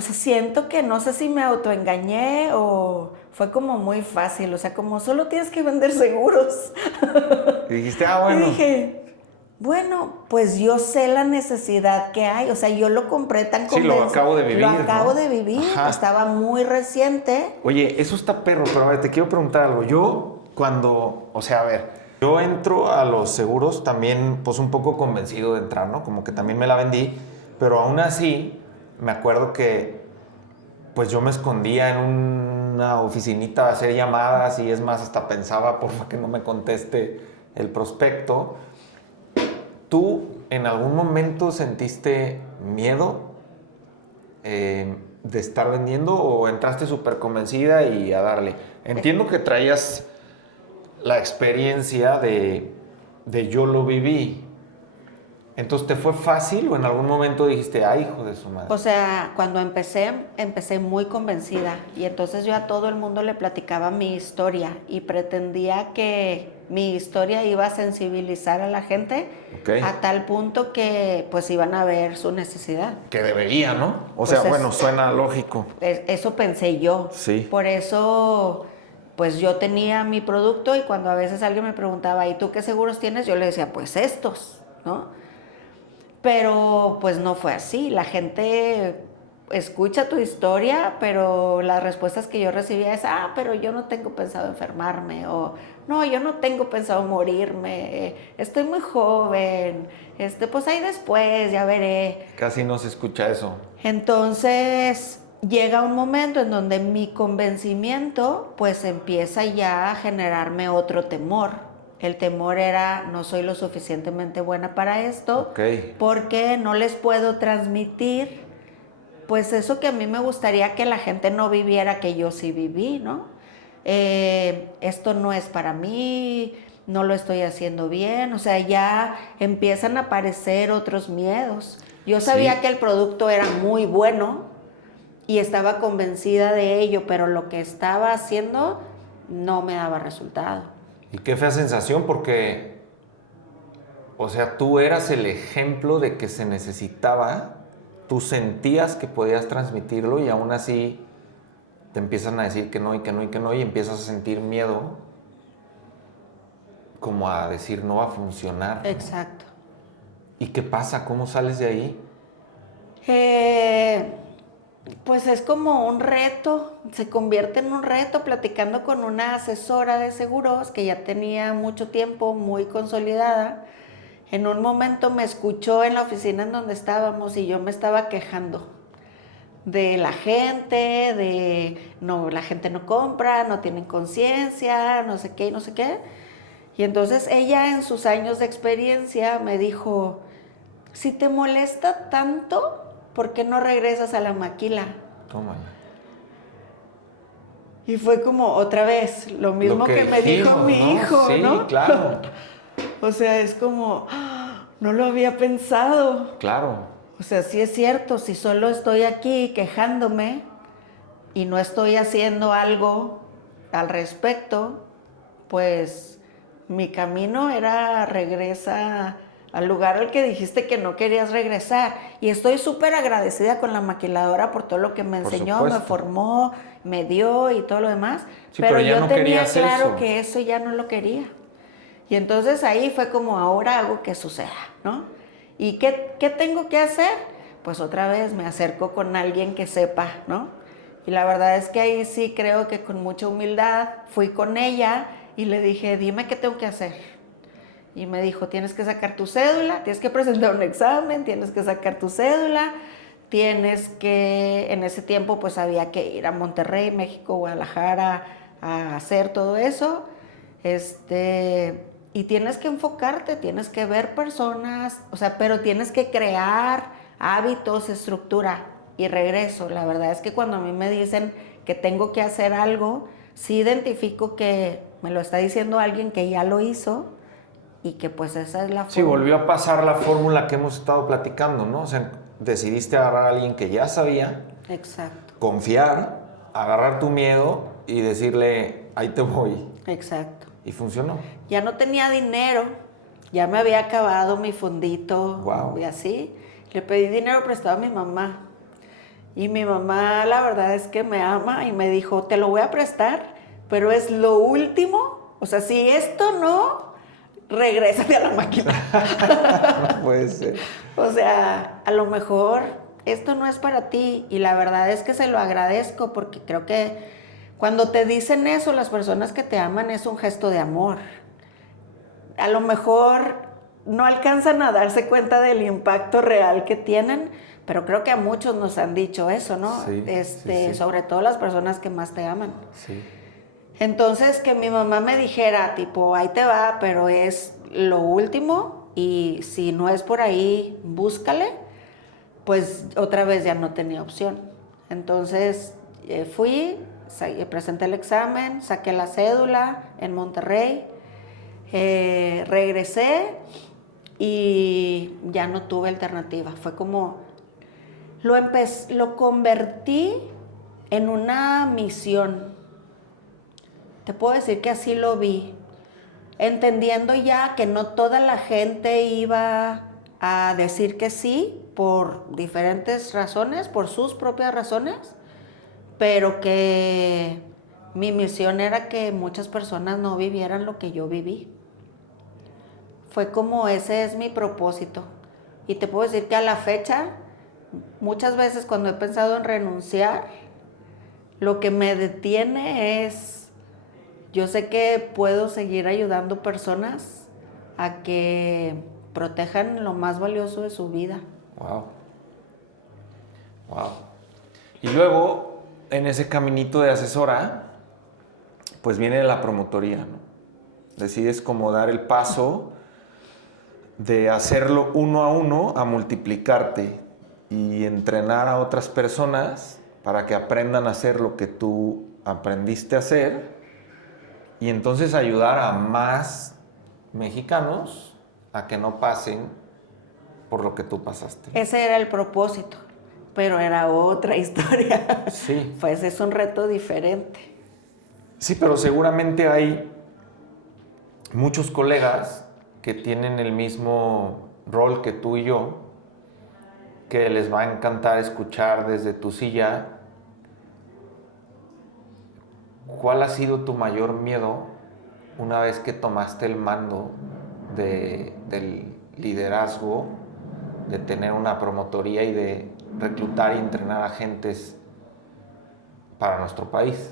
siento que no sé si me autoengañé o fue como muy fácil, o sea, como solo tienes que vender seguros. Y dijiste, bueno. Y dije, bueno, pues yo sé la necesidad que hay, o sea, yo lo compré tan convencido. Sí, lo acabo de vivir, Lo acabo ¿no? de vivir, Ajá. estaba muy reciente. Oye, eso está perro, pero a ver, te quiero preguntar algo. Yo yo entro a los seguros también, pues un poco convencido de entrar, ¿no? Como que también me la vendí, pero aún así, me acuerdo que, pues yo me escondía en una oficinita a hacer llamadas y es más, hasta pensaba, porfa, que no me conteste el prospecto. Tú ¿En algún momento sentiste miedo de estar vendiendo o entraste súper convencida y a darle? Entiendo que traías la experiencia de yo lo viví. Entonces, ¿te fue fácil o en algún momento dijiste, ay, hijo de su madre? O sea, cuando empecé muy convencida y entonces yo a todo el mundo le platicaba mi historia y pretendía que mi historia iba a sensibilizar a la gente a tal punto que pues iban a ver su necesidad. Que debería, ¿no? O Pues sea, bueno, suena lógico. Eso pensé yo. Sí. Por eso, pues yo tenía mi producto y cuando a veces alguien me preguntaba, ¿y tú qué seguros tienes? Yo le decía, pues estos, ¿no? Pero pues no fue así. La gente escucha tu historia, pero las respuestas que yo recibía es, pero yo no tengo pensado enfermarme, o no, yo no tengo pensado morirme, estoy muy joven, pues ahí después, ya veré. Casi no se escucha eso. Entonces llega un momento en donde mi convencimiento pues empieza ya a generarme otro temor. El temor era, no soy lo suficientemente buena para esto, porque no les puedo transmitir pues eso que a mí me gustaría que la gente no viviera, que yo sí viví, ¿no? Esto no es para mí, no lo estoy haciendo bien, o sea, ya empiezan a aparecer otros miedos. Yo sabía que el producto era muy bueno y estaba convencida de ello, pero lo que estaba haciendo no me daba resultado. Y qué fea sensación porque, o sea, tú eras el ejemplo de que se necesitaba, tú sentías que podías transmitirlo y aún así te empiezan a decir que no y que no y que no y empiezas a sentir miedo, como a decir no va a funcionar. Exacto. ¿Y qué pasa? ¿Cómo sales de ahí? Pues es como un reto, se convierte en un reto platicando con una asesora de seguros que ya tenía mucho tiempo, muy consolidada. En un momento me escuchó en la oficina en donde estábamos y yo me estaba quejando de la gente, no, la gente no compra, no tienen conciencia, no sé qué y no sé qué. Y entonces ella en sus años de experiencia me dijo, si te molesta tanto, ¿por qué no regresas a la maquila? Tómala. Y fue como otra vez, lo mismo que me dijo mi hijo, ¿no? Sí, claro. O sea, es como, no lo había pensado. Claro. O sea, sí es cierto, si solo estoy aquí quejándome y no estoy haciendo algo al respecto, pues mi camino era regresa al lugar al que dijiste que no querías regresar. Y estoy súper agradecida con la maquiladora por todo lo que me enseñó, me formó, me dio y todo lo demás. Sí, pero ya yo no tenía querías claro eso. que eso ya no lo quería. Y entonces ahí fue como, ahora hago que suceda, ¿no? ¿Y qué tengo que hacer? Pues otra vez me acerco con alguien que sepa, ¿no? Y la verdad es que ahí sí creo que con mucha humildad fui con ella y le dije, dime qué tengo que hacer. Y me dijo, tienes que sacar tu cédula, tienes que presentar un examen, tienes que sacar tu cédula, tienes que, en ese tiempo pues había que ir a Monterrey, México, Guadalajara a hacer todo eso. Y tienes que enfocarte, tienes que ver personas, o sea, pero tienes que crear hábitos, estructura y regreso. La verdad es que cuando a mí me dicen que tengo que hacer algo, sí identifico que me lo está diciendo alguien que ya lo hizo y que pues esa es la fórmula. Sí, volvió a pasar la fórmula que hemos estado platicando, ¿no? O sea, decidiste agarrar a alguien que ya sabía. Exacto. Confiar, agarrar tu miedo y decirle, ahí te voy. Exacto. Y funcionó. Ya no tenía dinero, ya me había acabado mi fondito. Wow. Y así. Le pedí dinero prestado a mi mamá. Y mi mamá, la verdad es que me ama y me dijo, te lo voy a prestar, pero es lo último. O sea, si esto no, regrésate a la máquina. No puede ser. O sea, a lo mejor esto no es para ti. Y la verdad es que se lo agradezco porque creo que cuando te dicen eso, las personas que te aman es un gesto de amor. A lo mejor no alcanzan a darse cuenta del impacto real que tienen, pero creo que a muchos nos han dicho eso, ¿no? Sí, sí. Sobre todo las personas que más te aman. Sí. Entonces, que mi mamá me dijera, tipo, ahí te va, pero es lo último, y si no es por ahí, búscale, pues otra vez ya no tenía opción. Entonces fui, presenté el examen, saqué la cédula en Monterrey, regresé y ya no tuve alternativa. Fue como, lo convertí en una misión. Te puedo decir que así lo vi, entendiendo ya que no toda la gente iba a decir que sí por diferentes razones, por sus propias razones, pero que mi misión era que muchas personas no vivieran lo que yo viví. Fue como ese es mi propósito. Y te puedo decir que a la fecha, muchas veces cuando he pensado en renunciar, lo que me detiene es, yo sé que puedo seguir ayudando personas a que protejan lo más valioso de su vida. Wow. Wow. Y luego, en ese caminito de asesora, pues viene la promotoría, ¿no? Decides como dar el paso de hacerlo uno a uno a multiplicarte y entrenar a otras personas para que aprendan a hacer lo que tú aprendiste a hacer y entonces ayudar a más mexicanos a que no pasen por lo que tú pasaste. Ese era el propósito, pero era otra historia. Sí. Pues es un reto diferente. Sí, pero seguramente hay muchos colegas que tienen el mismo rol que tú y yo, que les va a encantar escuchar desde tu silla. ¿Cuál ha sido tu mayor miedo una vez que tomaste el mando del liderazgo, de tener una promotoría y de reclutar y entrenar agentes para nuestro país?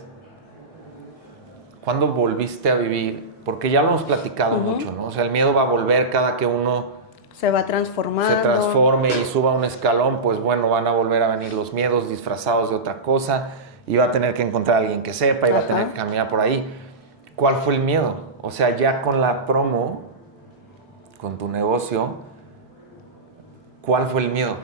¿Cuándo volviste a vivir? Porque ya lo hemos platicado mucho, ¿no? O sea, el miedo va a volver cada que uno Se va transformando. se transforme y suba un escalón, pues bueno, van a volver a venir los miedos disfrazados de otra cosa y va a tener que encontrar a alguien que sepa y va a tener que caminar por ahí. ¿Cuál fue el miedo? O sea, ya con la promo, con tu negocio, ¿cuál fue el miedo?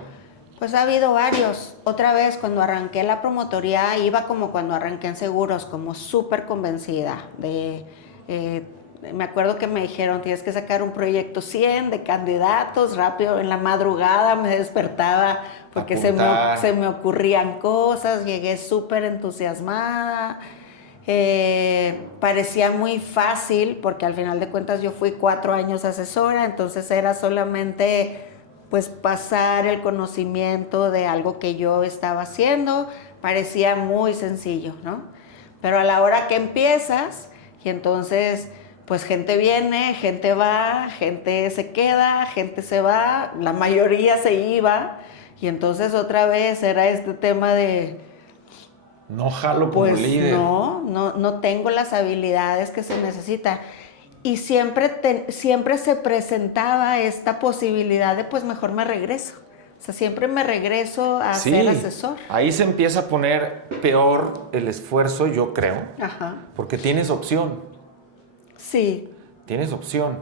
Pues ha habido varios. Otra vez, cuando arranqué la promotoría, iba como cuando arranqué en seguros, como súper convencida. Me acuerdo que me dijeron, tienes que sacar un proyecto 100 de candidatos, rápido, en la madrugada me despertaba porque se me ocurrían cosas, llegué súper entusiasmada. Parecía muy fácil, porque al final de cuentas yo fui 4 años asesora, entonces era solamente pues pasar el conocimiento de algo que yo estaba haciendo, parecía muy sencillo, ¿no? Pero a la hora que empiezas, y entonces pues gente viene, gente va, gente se queda, gente se va, la mayoría se iba, y entonces otra vez era este tema de no jalo como líder. No tengo las habilidades que se necesitan. Y siempre se presentaba esta posibilidad de, pues mejor me regreso. O sea, siempre me regreso a ser asesor. Ahí se empieza a poner peor el esfuerzo, yo creo. Ajá. Porque tienes opción. Sí. Tienes opción.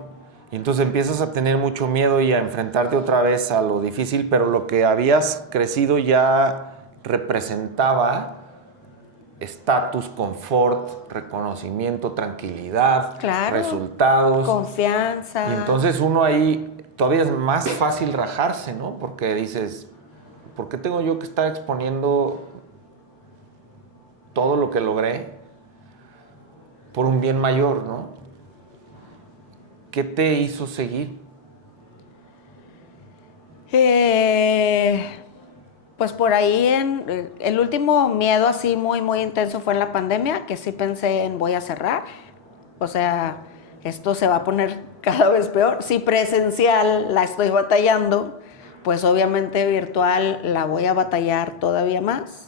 Y entonces empiezas a tener mucho miedo y a enfrentarte otra vez a lo difícil, pero lo que habías crecido ya representaba estatus, confort, reconocimiento, tranquilidad, claro, resultados, confianza. Y entonces uno ahí todavía es más fácil rajarse, ¿no? Porque dices, ¿por qué tengo yo que estar exponiendo todo lo que logré por un bien mayor, ¿no? ¿Qué te hizo seguir? Pues por ahí el último miedo así muy, muy intenso fue en la pandemia, que sí pensé en voy a cerrar. O sea, esto se va a poner cada vez peor. Si presencial la estoy batallando, pues obviamente virtual la voy a batallar todavía más.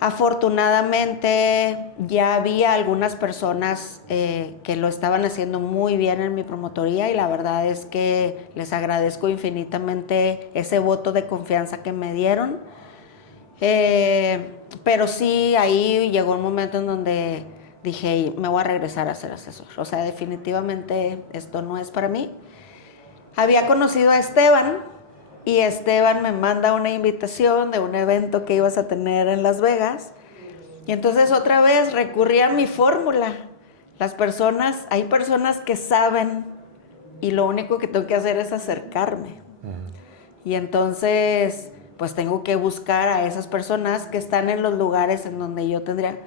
Afortunadamente ya había algunas personas que lo estaban haciendo muy bien en mi promotoría y la verdad es que les agradezco infinitamente ese voto de confianza que me dieron. Pero sí, ahí llegó un momento en donde dije, me voy a regresar a ser asesor. O sea, definitivamente esto no es para mí. había conocido a Esteban y Esteban me manda una invitación de un evento que ibas a tener en Las Vegas. Y entonces otra vez recurrí a mi fórmula. Hay personas que saben y lo único que tengo que hacer es acercarme. Y entonces, pues tengo que buscar a esas personas que están en los lugares en donde yo tendría.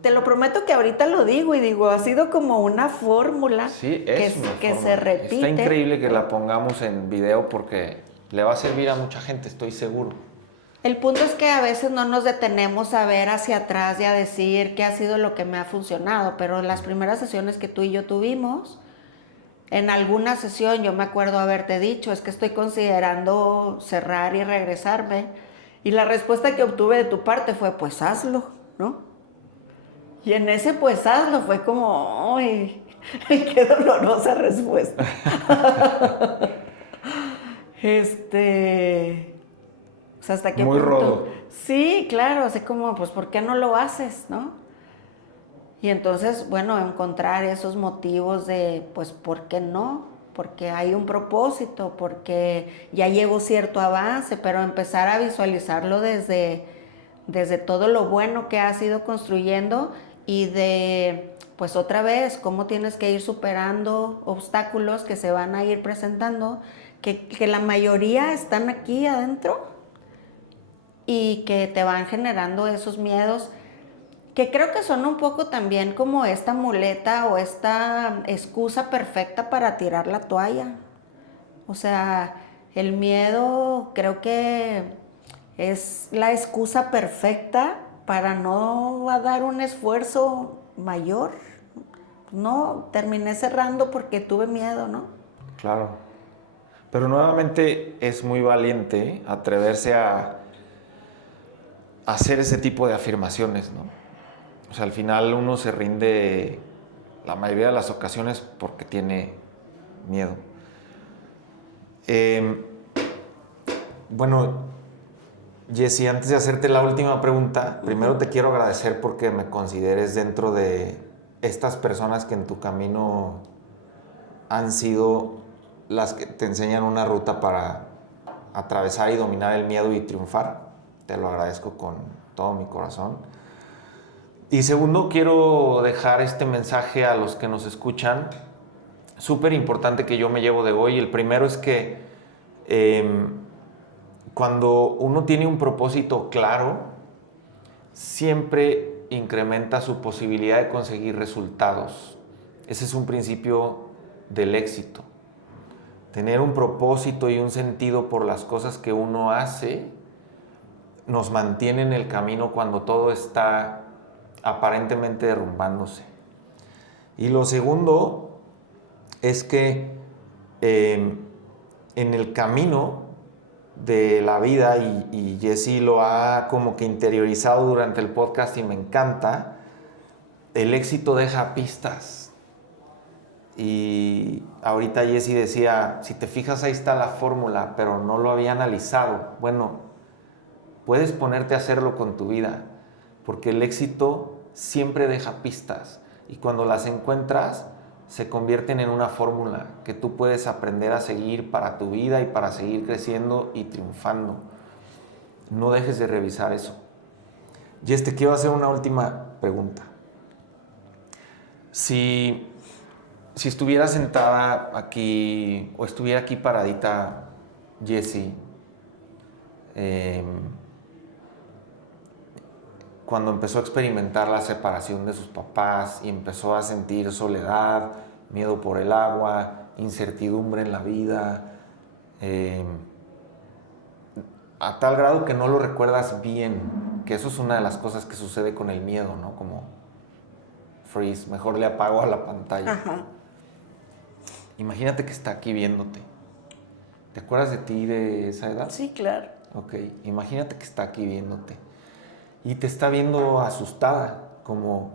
Te lo prometo que ahorita lo digo y digo, ha sido como una fórmula Sí, que es una se fórmula. repite. Está increíble que la pongamos en video porque le va a servir a mucha gente, estoy seguro. El punto es que a veces no nos detenemos a ver hacia atrás y a decir qué ha sido lo que me ha funcionado, pero en las primeras sesiones que tú y yo tuvimos, en alguna sesión yo me acuerdo haberte dicho, es que estoy considerando cerrar y regresarme, y la respuesta que obtuve de tu parte fue, pues hazlo, ¿no? Y en ese pues hazlo fue como, ¡ay! ¡Qué dolorosa respuesta! Pues hasta qué Muy punto. rodo. Sí, claro, así como, pues, ¿por qué no lo haces, no? Y entonces, bueno, encontrar esos motivos de, pues, ¿por qué no? Porque hay un propósito, porque ya llevo cierto avance, pero empezar a visualizarlo desde todo lo bueno que has ido construyendo y de, pues, otra vez, cómo tienes que ir superando obstáculos que se van a ir presentando, que la mayoría están aquí adentro y que te van generando esos miedos que creo que son un poco también como esta muleta o esta excusa perfecta para tirar la toalla. O sea, el miedo creo que es la excusa perfecta para no dar un esfuerzo mayor. No, terminé cerrando porque tuve miedo, ¿no? Claro. Pero nuevamente es muy valiente atreverse a hacer ese tipo de afirmaciones, ¿no? O sea, al final uno se rinde la mayoría de las ocasiones porque tiene miedo. Bueno, Jessy, antes de hacerte la última pregunta, primero te quiero agradecer porque me consideres dentro de estas personas que en tu camino han sido las que te enseñan una ruta para atravesar y dominar el miedo y triunfar. Te lo agradezco con todo mi corazón. Y segundo, quiero dejar este mensaje a los que nos escuchan, súper importante que yo me llevo de hoy. El primero es que cuando uno tiene un propósito claro, siempre incrementa su posibilidad de conseguir resultados. Ese es un principio del éxito. Tener un propósito y un sentido por las cosas que uno hace nos mantiene en el camino cuando todo está aparentemente derrumbándose. Y lo segundo es que en el camino de la vida, y Jessy lo ha como que interiorizado durante el podcast y me encanta, el éxito deja pistas. Y ahorita Jessy decía, si te fijas ahí está la fórmula, pero no lo había analizado. Bueno, puedes ponerte a hacerlo con tu vida, porque el éxito siempre deja pistas y cuando las encuentras se convierten en una fórmula que tú puedes aprender a seguir para tu vida y para seguir creciendo y triunfando. No dejes de revisar eso. Jess, te quiero hacer una última pregunta. Si estuviera sentada aquí o estuviera aquí paradita Jessy, cuando empezó a experimentar la separación de sus papás y empezó a sentir soledad, miedo por el agua, incertidumbre en la vida, a tal grado que no lo recuerdas bien, que eso es una de las cosas que sucede con el miedo, ¿no? Como freeze, mejor le apago a la pantalla. Ajá. Imagínate que está aquí viéndote. ¿Te acuerdas de ti de esa edad? Sí, claro. Ok, imagínate que está aquí viéndote. Y te está viendo asustada, como,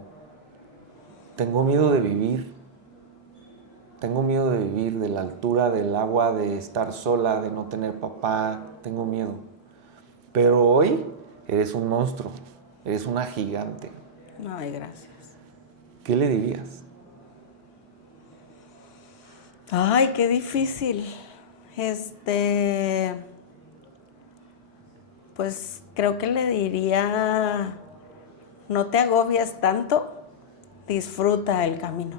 tengo miedo de vivir. Tengo miedo de vivir, de la altura, del agua, de estar sola, de no tener papá. Tengo miedo. Pero hoy eres un monstruo, eres una gigante. Ay, gracias. ¿Qué le dirías? Ay, qué difícil. Pues creo que le diría, no te agobies tanto, disfruta el camino.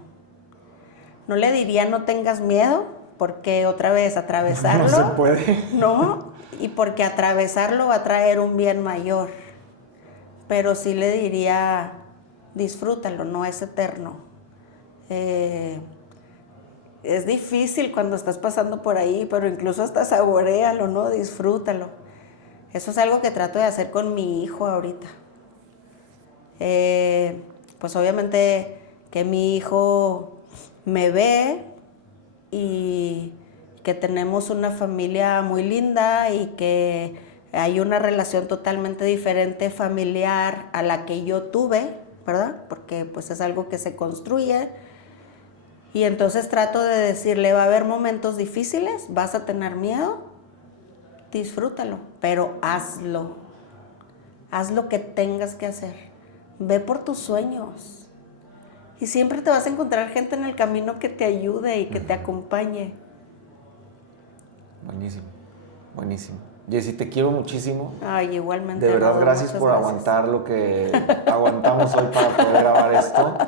No le diría no tengas miedo, porque otra vez atravesarlo. No se puede. No, y porque atravesarlo va a traer un bien mayor. Pero sí le diría, disfrútalo, no es eterno. Es difícil cuando estás pasando por ahí, pero incluso hasta saboréalo, ¿no? Disfrútalo. Eso es algo que trato de hacer con mi hijo ahorita. Pues obviamente que mi hijo me ve y que tenemos una familia muy linda y que hay una relación totalmente diferente familiar a la que yo tuve, ¿verdad? Porque pues es algo que se construye. Y entonces trato de decirle, va a haber momentos difíciles, vas a tener miedo, disfrútalo, pero hazlo. Haz lo que tengas que hacer. Ve por tus sueños. Y siempre te vas a encontrar gente en el camino que te ayude y que te acompañe. Buenísimo, buenísimo. Jessy, te quiero muchísimo. Ay, igualmente. De verdad, amor, gracias muchas por aguantar lo que aguantamos hoy para poder grabar esto.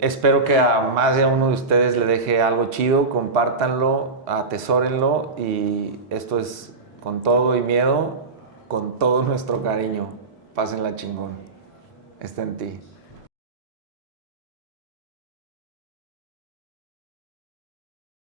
Espero que a más de uno de ustedes le deje algo chido, compártanlo, atesórenlo y esto es Con Todo y Miedo, con todo nuestro cariño. Pásenla chingón. Está en ti.